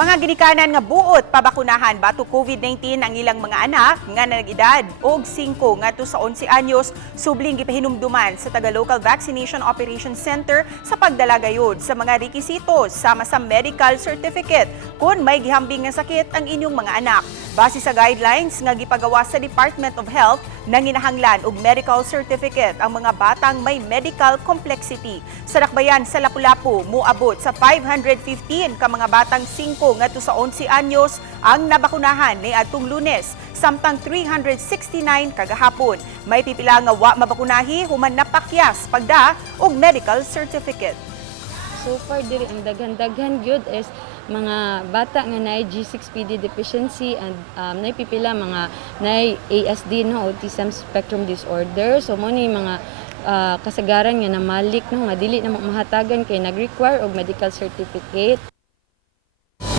Mga ginikanan nga buot pabakunahan bato COVID-19 ang ilang mga anak nga nag-edad og 5 ngadto sa 11 anyos subling gipahinumduman sa Taga-Local Vaccination Operation Center sa pagdala gayud sa mga rekisitos sama sa medical certificate kung may gihambing nga sakit ang inyong mga anak. Base sa guidelines nga gipagawa sa Department of Health, nanginahanglan og medical certificate ang mga batang may medical complexity. Sa Dakbayan sa Lapu-Lapu, muabot sa 515 ka mga batang 5 ngadto sa 11 anyos ang nabakunahan ni adtong Lunes, samtang 369 kagahapon. May pipila nga wa mabakunahi human napakyas pagda og medical certificate. So far diri ang daghan-daghan gyud is mga bata nga naay G6PD deficiency and naipipila mga naay ASD no, autism spectrum disorder. So mo ni mga kasagaran nga namalik no nga dili na mahatagan kay nag-require og medical certificate.